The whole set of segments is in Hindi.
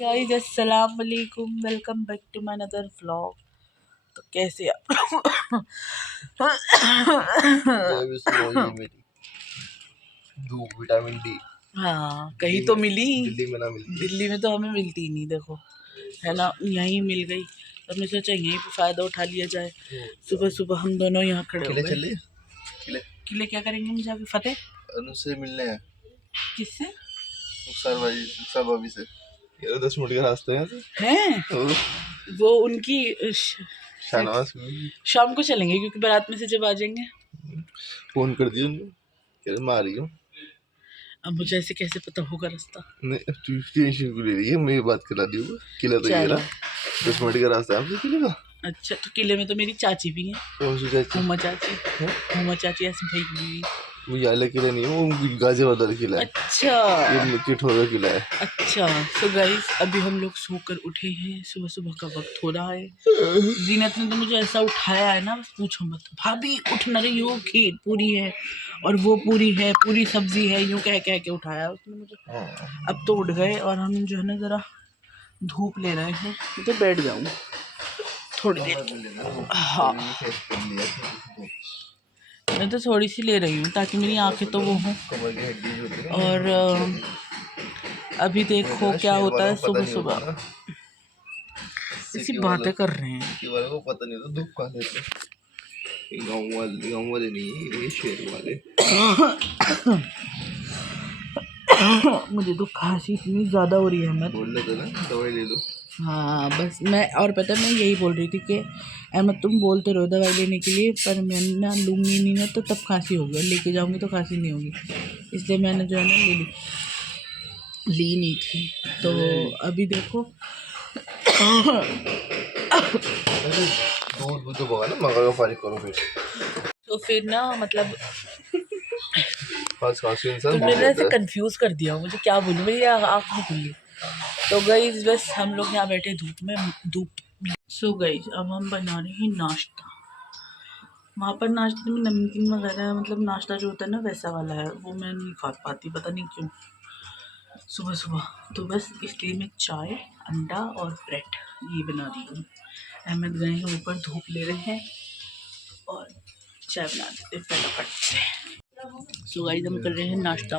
गाइस अस्सलाम वालेकुम, welcome back to my another vlog. तो कैसे आप धूप विटामिन डी हाँ कहीं तो मिली। दिल्ली में ना मिलती। दिल्ली में तो हमें मिलती ही नहीं, देखो है ना, यहीं मिल गई तो हमने सोचा यहीं पे फ़ायदा उठा लिया जाए। सुबह सुबह हम दोनों यहाँ खड़े हो गए। किले क्या करेंगे हम जाके? फतेह अनुसे मिलने हैं। किससे? रुखसार भाभी से। ये 10 मिनट का रास्ता है। वो उनकी शाहनवाज शाम को चलेंगे क्योंकि बारात में से जब आ जाएंगे। फोन कर दिया उनको, कह रहे मैं आ रही हूँ। अब मुझे ऐसे कैसे पता होगा रास्ता? नहीं टेंशन को ले रही है, मैं ये बात करा दी। किला तो ये रहा, 10 मिनट का रास्ता है आपसे किले का। अच्छा, तो किले में तो मेरी चाची भी है। कौन सी चाची? हुमा चाची। हुमा चाची ऐसे भाई भी। वो याले किला नहीं है, वो गाजियाबाद वाला किला है। अच्छा, ये चिठोरा किला है। अच्छा। तो गाइस अभी हम लोग सोकर उठे हैं, सुबह सुबह का वक्त हो रहा है। जीनत ने तो मुझे ऐसा उठाया है ना, बस पूछो मत। भाभी उठ न रही हो, खीर पूरी है और वो पूरी है, पूरी सब्जी है, यूँ कह कह के उठाया उसने मुझे। अब तो उठ गए और हम जो है ना ज़रा धूप ले रहे हैं। तो बैठ जाऊँ थोड़ी देर। हाँ, मैं तो थोड़ी सी ले रही हूँ ताकि मेरी आंखें तो वो हों। और अभी देखो क्या होता है सुबह सुबह। इसी बातें कर रहे हैं। पता नहीं होता धूप कहाँ से। गाँव वाले नहीं, ये शहर वाले। मुझे तो खांसी इतनी ज़्यादा हो रही है। मैं बोल रहे थे ना दवाई ले लो। हाँ बस मैं, और पता मैं यही बोल रही थी कि अहमद तुम बोलते रहो दवाई लेने के लिए, पर मैं ना लूँगी नहीं ना तो तब खांसी होगी, लेके जाऊँगी तो खांसी नहीं होगी, इसलिए मैंने जो है ना ली नहीं थी। तो अभी देखो दूध तो होगा ना, मंगा के फारिग करो फिर। तो फिर ना मतलब इंसान तुमने ना ऐसे कंफ्यूज कर दिया मुझे, क्या बोलूँ, मेरी आँखें खुली। तो गाइस बस हम लोग यहाँ बैठे धूप। सो गाइस अब हम बना रहे हैं नाश्ता। वहाँ पर नाश्ते में नमकीन वगैरह, मतलब नाश्ता जो होता है ना वैसा वाला है, वो मैं नहीं खा पाती, पता नहीं क्यों सुबह सुबह। तो बस इसलिए मैं चाय, अंडा और ब्रेड ये बना रही हूँ। अहमद गए हैं ऊपर, धूप ले रहे हैं और चाय बना देते हैं फटाफट से। सो गाइस हम कर रहे हैं नाश्ता।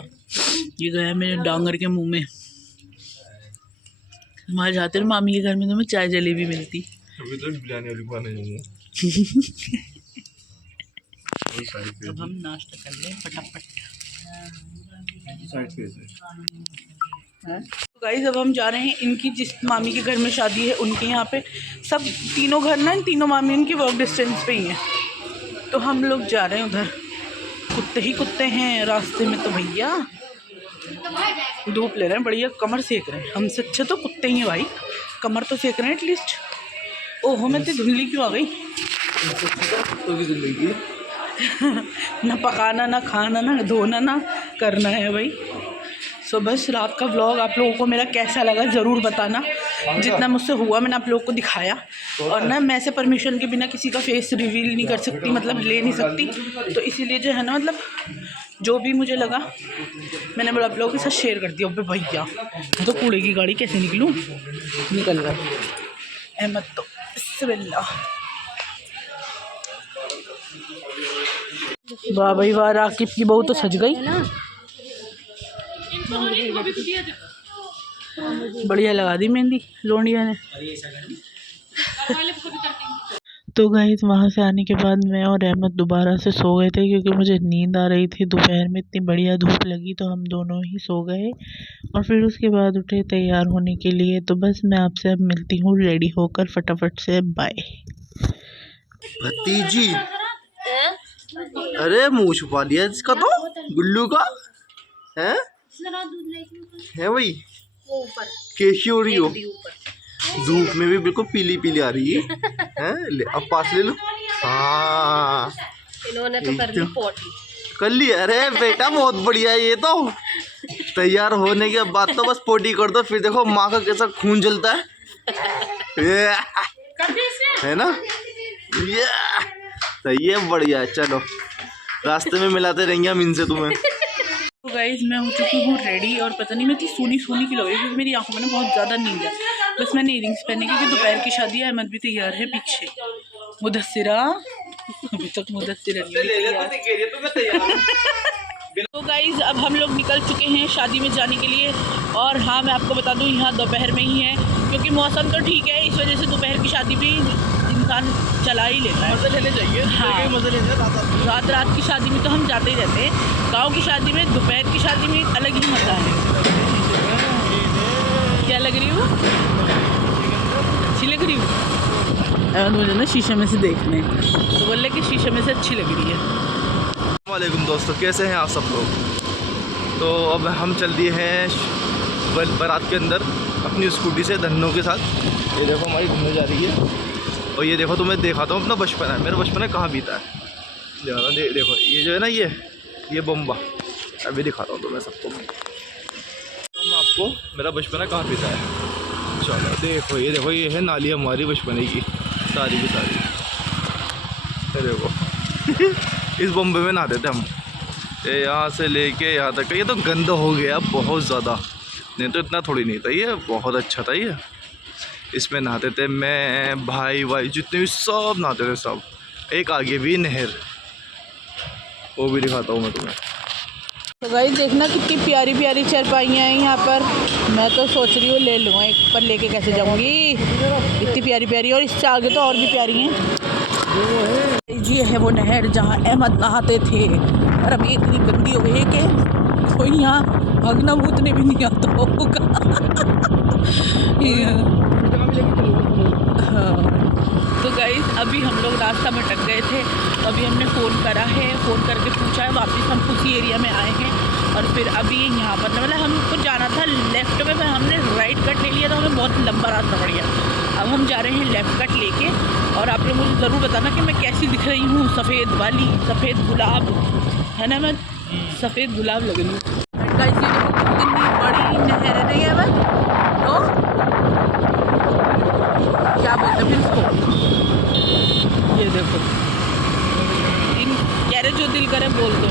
ये गया मेरे डांगर के मुंह में। वहाँ जाते हैं मामी के घर में तो मैं चाय जलेबी मिलती। अभी तो बिरयानी वाली खाने जाऊंगा। अब हम नाश्ता कर लें फटाफट। तो गाइस अब हम जा रहे हैं इनकी जिस मामी के घर में शादी है उनके यहाँ पे। सब तीनों घर ना, तीनों मामी उनकी वर्क डिस्टेंस पे ही हैं, तो हम लोग जा रहे हैं उधर। कुत्ते ही कुत्ते हैं रास्ते में, तो भैया धूप ले रहे हैं, बढ़िया कमर सेक रहे हैं। हमसे अच्छे तो कुत्ते ही हैं भाई, कमर तो सेक रहे हैं एटलीस्ट। ओहो मैं इतनी धुंधली क्यों आ गई? ना पकाना, ना खाना, ना धोना, ना करना है भाई। सो बस रात का व्लॉग आप लोगों को मेरा कैसा लगा ज़रूर बताना। जितना मुझसे हुआ मैंने आप लोगों को दिखाया। और ना मैं से परमिशन के बिना किसी का फेस रिवील नहीं कर सकती, मतलब ले नहीं सकती, तो इसीलिए जो है ना, मतलब जो भी मुझे लगा मैंने आप लोगों के साथ शेयर कर दिया। अबे भैया तो कूड़े की गाड़ी कैसे निकल रहा अहमद तो बिस्मिल्लाह। वाह भाई वाह, राकिब की बहू तो सज गई, बढ़िया लगा दी मेहंदी लोंडिया ने। तो गाइस वहाँ से आने के बाद मैं और अहमद दोबारा से सो गए थे क्योंकि मुझे नींद आ रही थी। दोपहर में इतनी बढ़िया धूप लगी तो हम दोनों ही सो गए और फिर उसके बाद उठे तैयार होने के लिए। तो बस मैं आपसे अब मिलती हूँ रेडी होकर, फटाफट से बाय। भतीजी अरे मुँह छुपा लिया इसका तो गुल्लू का है भाई। कैसी हो रही हो? धूप में भी बिल्कुल पीली पीली आ रही है। ले अब पास ले लो। हाँ इन्होंने तो कर ली पोटी। कर ली। अरे बेटा बहुत बढ़िया है ये तो। तैयार होने के बाद तो बस पोटी कर दो, फिर देखो माँ का कैसा खून जलता है। है ना, ये सही है, बढ़िया है। चलो रास्ते में मिलाते रहेंगे हम इनसे तुम्हें। तो गाइज मैं हो चुकी हूँ रेडी और पता नहीं मैं इतनी सोनी सोनी की लग रही है क्योंकि मेरी आंखों में ना बहुत ज़्यादा नींद है। बस मैंने इयरिंग्स पहने क्योंकि दोपहर की शादी है। अहमद भी तैयार है पीछे। मुदस्सिरा अभी तक मुदस्सिरा नहीं तैयार। तो गाइज अब हम लोग निकल चुके हैं शादी में जाने के लिए। और हाँ मैं आपको बता दूँ यहाँ दोपहर में ही है क्योंकि मौसम तो ठीक है, इस वजह से दोपहर की शादी भी इंसान चला ही लेता है। मज़े लेने चाहिए। हाँ मज़े लेने रात की शादी में तो हम जाते ही रहते हैं। गांव की शादी में, दोपहर की शादी में एक अलग ही मज़ा है। क्या लग रही हूँ? अच्छी लग रही हूँ। मुझे ना शीशे में से देखने तो बोल रहे कि शीशे में से अच्छी लग रही है। वालेकुम दोस्तों, कैसे हैं आप सब लोग? तो अब हम चल दिए हैं बारात के अंदर अपनी स्कूटी से धन्नों के साथ। ये देखो हमारी धन्नो जा रही है और ये देखो तो मैं दिखाता हूँ अपना बचपन है। मेरा बचपन है कहाँ बीता है। देखो ये जो है ना ये बम्बा अभी दिखाता हूँ तो मैं सबको। तो मैं आपको मेरा बचपन है कहाँ बीता है। चलो देखो ये है नाली हमारी बचपने की सारी की सारी। ये देखो इस बम्बे में नहाते थे हम। ये यहाँ से लेके यहाँ तक। ये तो गंदा हो गया बहुत ज़्यादा, नहीं तो इतना थोड़ी नहीं था, ये बहुत अच्छा था। ये इसमें नहाते थे मैं, भाई जितने भी सब नहाते थे सब। एक आगे भी नहर, वो भी दिखाता हूँ मैं तुम्हें। तो गाइस देखना कितनी प्यारी प्यारी चारपाइयाँ हैं यहाँ पर। मैं तो सोच रही हूँ ले लूँ, एक पर लेके कैसे जाऊँगी, इतनी प्यारी प्यारी। और इससे आगे तो और भी प्यारी हैं। ये है वो नहर जहाँ अहमद नहाते थे और अभी इतनी गंदी हो गई है कि कोई यहाँ भागना भूतने भी नहीं आता होगा। हाँ तो गाइस अभी हम लोग रास्ता में अटक गए थे तो अभी हमने फ़ोन करा है, फ़ोन करके पूछा है, वापस हम उसी एरिया में आए हैं। और फिर अभी यहाँ पर मतलब हमको जाना था लेफ़्ट में, पर हमने राइट कट ले लिया तो हमें बहुत लंबा रास्ता पड़ गया। अब हम जा रहे हैं लेफ़्ट कट लेके। और आप लोग मुझे ज़रूर बताना कि मैं कैसी दिख रही हूँ। सफ़ेद वाली, सफ़ेद गुलाब है ना, मैं सफ़ेद गुलाब लग रही हूँ। कितनी बड़ी नहर है नहीं है बस तो क्या बोलते फिर इसको। ये देखो इन कह रहे जो दिल करे बोल दो।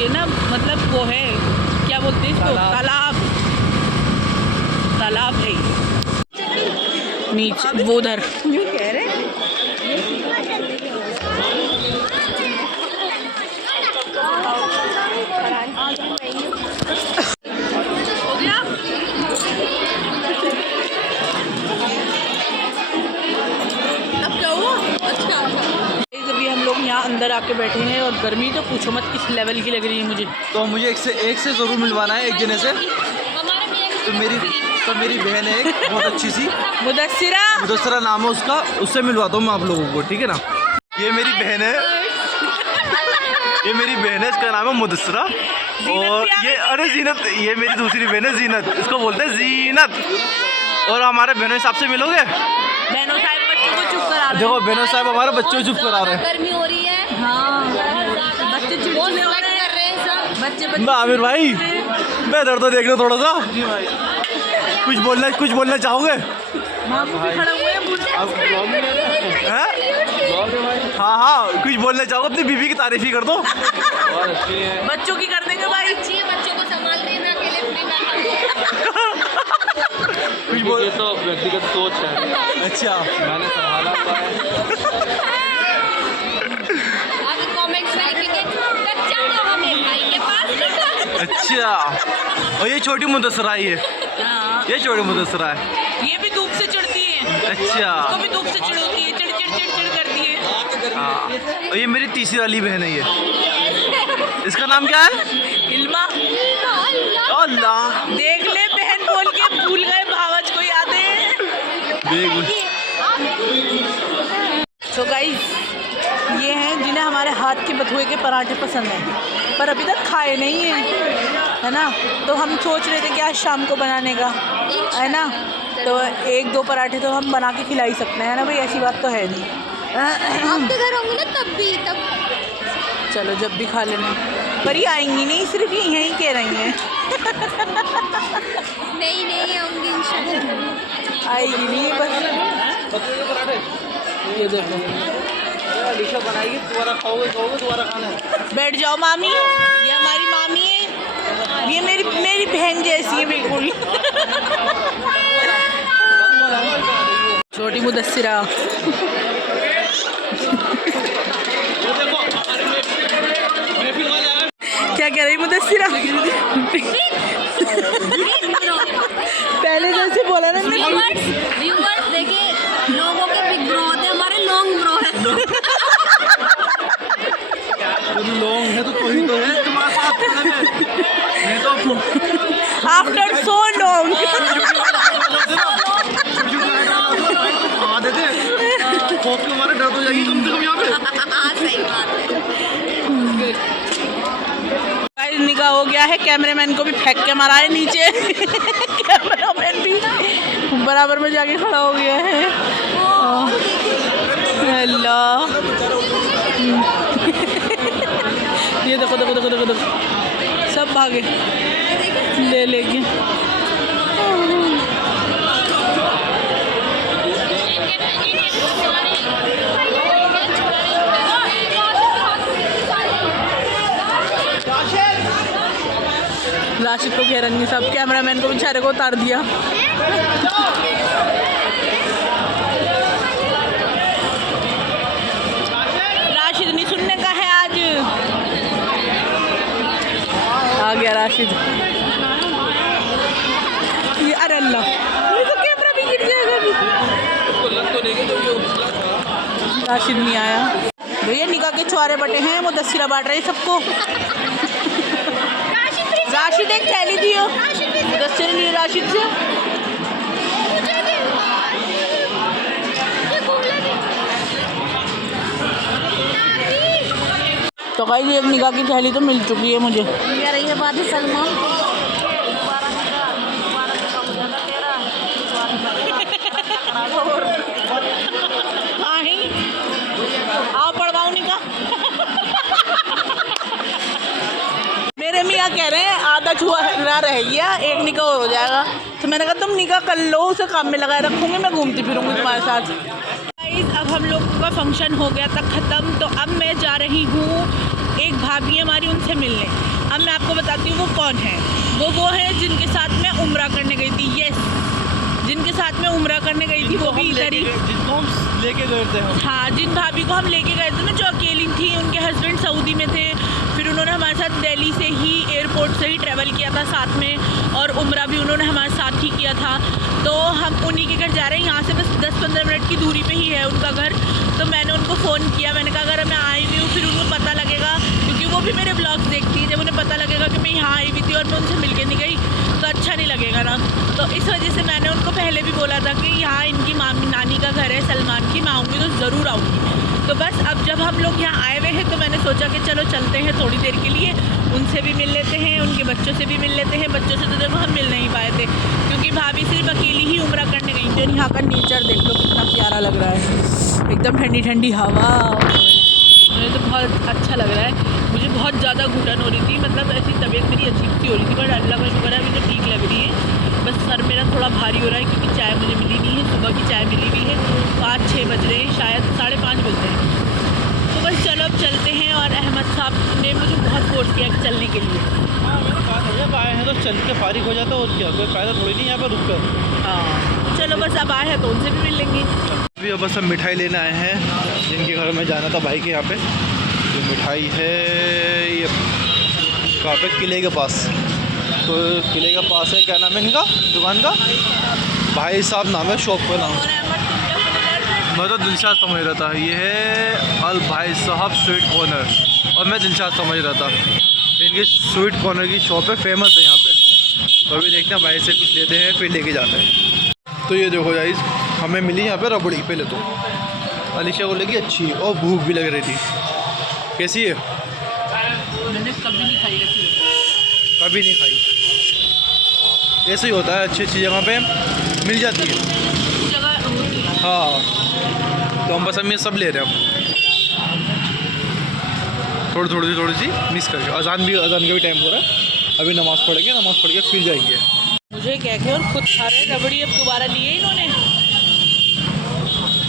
ये ना मतलब वो है क्या बोलते हैं इसको, तालाब है नीचे वो उधर। कह रहे हो गया। अब क्या हुआ? अच्छा अभी हम लोग यहाँ अंदर आके बैठे हैं और गर्मी तो पूछो मत किस लेवल की लग रही है मुझे। तो मुझे एक से ज़रूर मिलवाना है, एक जने से। तो मेरी बहन है एक बहुत अच्छी सी, मुदस्सिरा नाम है उसका, उससे मिलवाता हूँ मैं आप लोगों को, ठीक है ना। ये मेरी बहन है, इसका नाम है मुदस्सिरा। और ये अरे जीनत, ये मेरी दूसरी बहन है जीनत, इसको बोलते हैं जीनत। और हमारे बहनों हिसाब से मिलोगे? बहनों साहब बच्चों को चुप करा रहे हैं। देखो बहनों साहब हमारे बच्चों को चुप करा रहे हैं। गर्मी हो रही है। हाँ बच्चे चिड़चिड़े हो रहे हैं। बच्चे आमिर भाई मैं इधर तो देख लो थोड़ा सा। कुछ बोलना चाहोगे? खड़ा हुए हाँ कुछ बोलना चाहोगे? अपनी बीवी की तारीफ ही कर दो। बच्चों की कर देंगे भाई। अच्छी है, बच्चों को संभाल रही है, मैं अकेले फ्री बैठा कुछ बोल। ये तो व्यक्तिगत सोच है। अच्छा मैंने संभाला हुआ है। आगे कमेंट्स में लिखेंगे कच्चा रहा मेरे भाई के पास। अच्छा और ये छोटी मुदस्सिरा है, ये छोटी मुदस्सिरा है। ये भी धूप से चिढ़ती है। अच्छा इसको भी धूप से चिढ़ होती है, चिड़ करती है। हाँ और ये मेरी तीसरी वाली बहन है। ये इसका नाम क्या है? इल्मा। अल्लाह देख ले बहन बोल के भूल गए, भावज को याद है। तो गाइस ये हैं जिन्हें हमारे हाथ के बथुए के पराठे पसंद हैं पर अभी तक खाए नहीं हैं, है ना। तो हम सोच रहे थे कि आज शाम को बनाने का, है ना। तो एक दो पराठे तो हम बना के खिला ही सकते हैं ना भाई, ऐसी बात तो है नहीं। आपके घर होंगे ना तब चलो जब भी खा लेना, पर ये आएंगी नहीं, सिर्फ यहीं कह रही हैं। नहीं आऊँगी इंशाल्लाह। आएगी नहीं बस। ये देखो डिशा बनाएगी, दोबारा खाओगे दोबारा खाना है। बैठ जाओ मामी, ये हमारी मामी है। ये मेरी मेरी बहन जैसी है बिल्कुल। छोटी मुदस्सिरा। क्या कह रही मुदस्सिरा? पहले जैसे बोला ना व्यूअर्स देखिए, लोगों के बिग ब्रो होते हैं, हमारे लॉन्ग ब्रो है। लॉन्ग है तो ही तो है तुम्हारे साथ। मैं तो आफ्टर सो लॉन्ग। हाँ देते खौफ के मारे डर तो जाएगी कम से कम यहाँ पे। सही बात है। गाइस निकाह हो गया है, कैमरामैन को भी फेंक के मारा है नीचे। कैमरामैन भी बराबर में जाके खड़ा हो गया है। अल्लाह, ये देखो देखो देखो देखो देखो, सब भागे ले लेके। राशिद को घेरेंगे सब, कैमरामैन को बेचारे को उतार दिया। राशिद नहीं सुनने का है आज। आ गया राशिद। ये अरे अल्लाह, ये तो कैमरा भी गिर जाएगा अभी। राशिद नहीं आया भैया, निकाह के छुआरे बटे हैं, मुदस्सिरा बांट रहे सबको। राशिद एक थैली दियो, मुदस्सिर लिए राशिद से। तो गाइस एक निकाह की थैली तो मिल चुकी है मुझे। ये रही है बात सलमान की। आओ पढ़वाओ निकाह। मेरे मियाँ कह रहे हैं आधा छुआ रह गया, एक निकाह और हो जाएगा। तो मैंने कहा तुम निकाह कर लो, उसे काम में लगाए रखूँगी, मैं घूमती फिरूँगी तुम्हारे साथ। गाइस अब हम लोग का फंक्शन हो गया था ख़त्म, तो अब मैं जा रही हूँ, एक भाभी हमारी उनसे मिलने। अब मैं आपको बताती हूँ वो कौन है। वो है जिनके साथ मैं उम्रा करने गई थी। यस, जिनके साथ मैं उम्रा करने गई थी वो भी इधर ही, जिनको हम लेके गए थे। हाँ, जिन भाभी को हम लेके गए थे ना, जो अकेली थी, उनके हस्बैंड सऊदी में थे। फिर उन्होंने हमारे साथ दिल्ली से ही एयरपोर्ट से ही ट्रैवल किया था साथ में, और उम्रा भी उन्होंने हमारे साथ ही किया था। तो हम उन्हीं के घर जा रहे हैं, यहाँ से बस 10-15 मिनट की दूरी पे ही है उनका घर। तो मैंने उनको फ़ोन किया, मैंने कहा अगर मैं आई हुई हूँ फिर उनको पता लगेगा, क्योंकि वो भी मेरे ब्लॉग्स देखती है, जब उन्हें पता लगेगा कि मैं यहाँ आई हुई थी और मैं उनसे मिलके नहीं गई तो अच्छा नहीं लगेगा ना। तो इस वजह से मैंने उनको पहले भी बोला था कि यहाँ इनकी मामी नानी का घर है सलमान की, मैं आऊँगी तो ज़रूर आऊँगी। तो बस अब जब हम लोग यहाँ आए हुए हैं तो मैंने सोचा कि चलो चलते हैं थोड़ी देर के लिए, उनसे भी मिल लेते हैं, उनके बच्चों से भी मिल लेते हैं। बच्चों से तो देखो हम मिल नहीं पाए थे, क्योंकि भाभी सिर्फ अकेली ही उम्रा करने गई थी। और यहाँ का नेचर देख लो कितना प्यारा लग रहा है, एकदम ठंडी ठंडी हवा। मुझे तो बहुत अच्छा लग रहा है। मुझे बहुत ज़्यादा घुटन हो रही थी, मतलब ऐसी तबीयत मेरी अजीब सी हो रही थी, बट अल्लाह का शुक्र है अभी तो ठीक लग रही है। बस सर मेरा थोड़ा भारी हो रहा है, क्योंकि चाय मुझे मिली नहीं है। सुबह की चाय मिली हुई है, 5-6 बज रहे हैं, शायद 5:30 बज रहे हैं। तो बस चलो अब चलते हैं। और अहमद साहब ने मुझे बहुत फोर्स किया कि चलने के लिए। जब आए हैं तो चल के फारिग हो जाता, और क्या कोई फ़ायदा थोड़ी नहीं यहाँ पर रुक कर। हाँ चलो, बस अब आए हैं तो उनसे भी मिल लेंगे। अभी अब बस हम मिठाई लेने आए हैं, जिनके घर में जाना था भाई के यहाँ पे। जो मिठाई है ये कहाँ पे, किले के पास। तो किले के पास है, क्या नाम है इनका दुकान का? भाई साहब नाम है शॉप का नाम। मैं तो दिलशाद समझ रहा था, ये है अल भाई साहब स्वीट कॉर्नर, और मैं दिलशाद समझ रहा था। इनकी स्वीट कॉर्नर की शॉप है, फेमस है यहाँ पे। तो अभी देखते हैं, भाई से कुछ लेते हैं फिर लेके जाते हैं। तो ये देखो गाइस, हमें मिली यहाँ पे रबड़ी। पहले तो अलीशा को लगी अच्छी, और भूख भी लग रही थी। कैसी है? मैंने कभी नहीं खाई ऐसी। कभी नहीं खाई। ऐसे ही होता है, अच्छी अच्छी जगह पे मिल जाती है। जगह होती है। हाँ, तो हम बस हम ये सब ले रहे हैं अब, थोड़ी सी मिस करके। अजान का भी टाइम हो रहा है, अभी नमाज़ पढ़ेंगे, नमाज़ पढ़ के फिर जाएंगे। मुझे कह के और खुद खा रहे रबड़ी अब दोबारा लिए इन्होंने।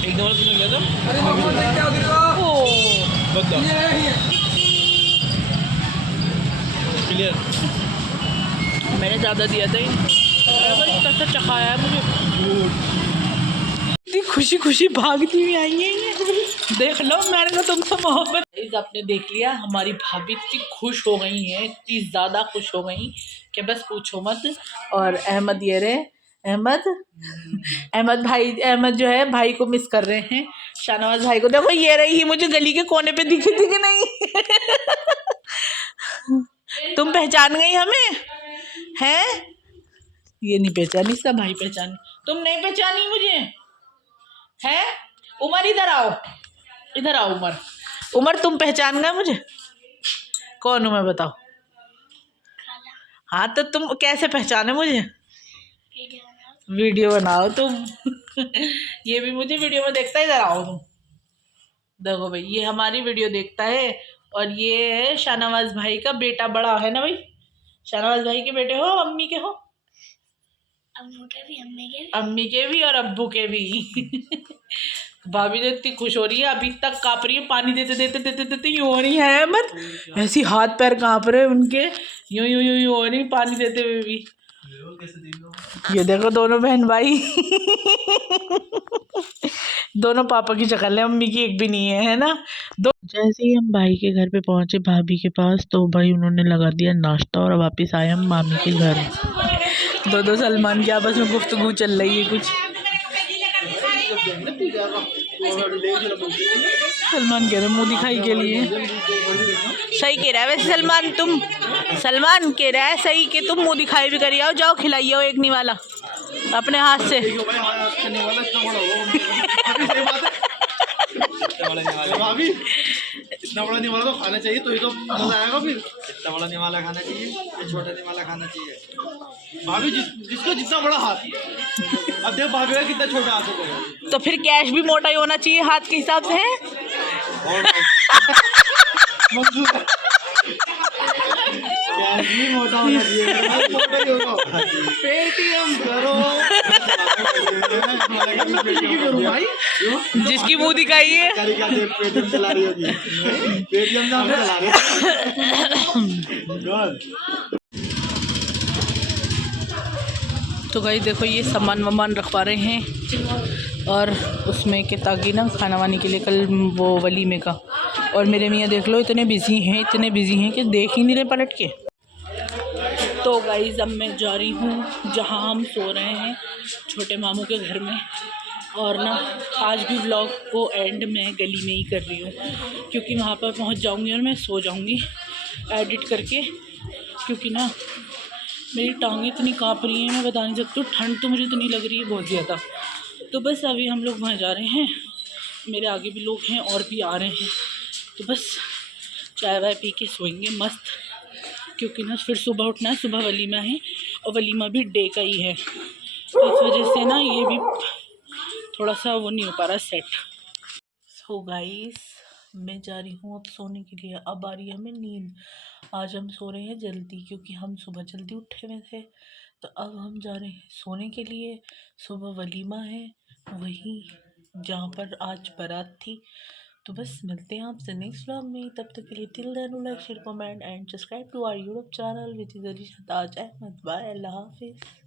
एक नंबर कितने लिया था? क्लियर। मैंने ज़्यादा दिया था इतना चखाया है मुझे। इतनी खुशी खुशी भागती हुई आई है ये। देख लो मैंने तो तुमसे मोहब्बत। आपने देख लिया हमारी भाभी इतनी खुश हो गई हैं, इतनी ज़्यादा खुश हो गई कि बस पूछो मत। और अहमद ये रहे, अहमद भाई, अहमद जो है भाई को मिस कर रहे हैं। शाहनवाज भाई को देखो, ये रही मुझे गली के कोने पे दिखी थी कि नहीं। तुम पहचान गई हमें हैं? ये नहीं पहचानी, इसका भाई पहचानी, तुम नहीं पहचानी मुझे है। उमर इधर आओ, इधर आओ उमर। उमर तुम पहचान गए मुझे? कौन हूँ मैं बताओ? हाँ तो तुम कैसे पहचाने मुझे? वीडियो बनाओ तुम। ये भी मुझे वीडियो में देखता है, इधर आओ तुम। देखो भाई ये हमारी वीडियो देखता है। और ये है शाहनवाज भाई का बेटा, बड़ा है ना भाई। शाहनवाज भाई के बेटे हो, अम्मी के हो? अम्मू के भी, अम्मी के भी और अब्बू के भी। भाभी तो इतनी खुश हो रही है, अभी तक काँप रही है, पानी देते देते देते देते यूँ हो रही है मत, ऐसी हाथ पैर काँप रहे उनके, यूँ यूँ यूँ यूँ हो रही पानी देते हुए भी। ये देखो दोनों बहन भाई। दोनों पापा की शक्ल है, अम्मी की एक भी नहीं है ना। जैसे ही हम भाई के घर पे पहुंचे भाभी के पास, तो भाई उन्होंने लगा दिया नाश्ता और वापस आए हम मामी के घर। दो सलमान की आपस में गुफ्तगू चल रही है कुछ। सलमान कह रहे मुँह दिखाई के लिए। सही कह रहा है वैसे सलमान, तुम सलमान कह रहा है सही कि तुम मुँह दिखाई भी करिए, आओ जाओ खिलाइए हो एक निवाला अपने हाथ से। भाभी इतना बड़ा निवाला तो खाना चाहिए, तो ही तो मजा आएगा। फिर इतना बड़ा निवाला खाना चाहिए, ये छोटा निवाला खाना चाहिए। भाभी जिसको जितना बड़ा हाथ, अब देख भाभी का कितना छोटा हाथ होगा। तो फिर कैश भी मोटा ही होना चाहिए हाथ के हिसाब से है। कैश भी मोटा होना चाहिए, मोटा ही होगा। पेटीएम करो। भाई जिसकी मुँह दिखाई है। पेटीएम चला रही होगी, पेटीएम नाम चला रहे। तो भाई देखो ये सामान वामान रखवा रहे हैं, और उसमें के ताकि ना खाना वाने के लिए कल वो वलीमे का। और मेरे मियाँ देख लो इतने बिजी हैं कि देख ही नहीं रहे पलट के। तो गाइस अब मैं जा रही हूँ जहाँ हम सो रहे हैं, छोटे मामू के घर में। और ना आज भी व्लॉग को एंड मैं गली में ही कर रही हूँ, क्योंकि वहाँ पर पहुँच जाऊँगी और मैं सो जाऊँगी एडिट करके, क्योंकि ना मेरी टांगें इतनी काँप रही हैं, मैं बता नहीं सकती। ठंड तो मुझे इतनी लग रही है बहुत ज़्यादा। तो बस अभी हम लोग वहाँ जा रहे हैं, मेरे आगे भी लोग हैं और भी आ रहे हैं। तो बस चाय वाय पी के सोएंगे मस्त, क्योंकि ना फिर सुबह उठना है, सुबह वलीमा है और वलीमा भी डे का ही है। तो इस वजह से ना ये भी थोड़ा सा वो नहीं हो पा रहा सेट। सो गाइस मैं जा रही हूँ अब सोने के लिए। अब आ रही है हमें नींद। आज हम सो रहे हैं जल्दी, क्योंकि हम सुबह जल्दी उठे हुए थे। तो अब हम जा रहे हैं सोने के लिए। सुबह वलीमा है वहीं जहाँ पर आज बारात थी। तो बस मिलते हैं आपसे नेक्स्ट व्लॉग में। तब तक के लिए till then like share comment and subscribe to our YouTube channel which is Alisha Taj Ahmed. Bye, अल्लाह हाफिज़।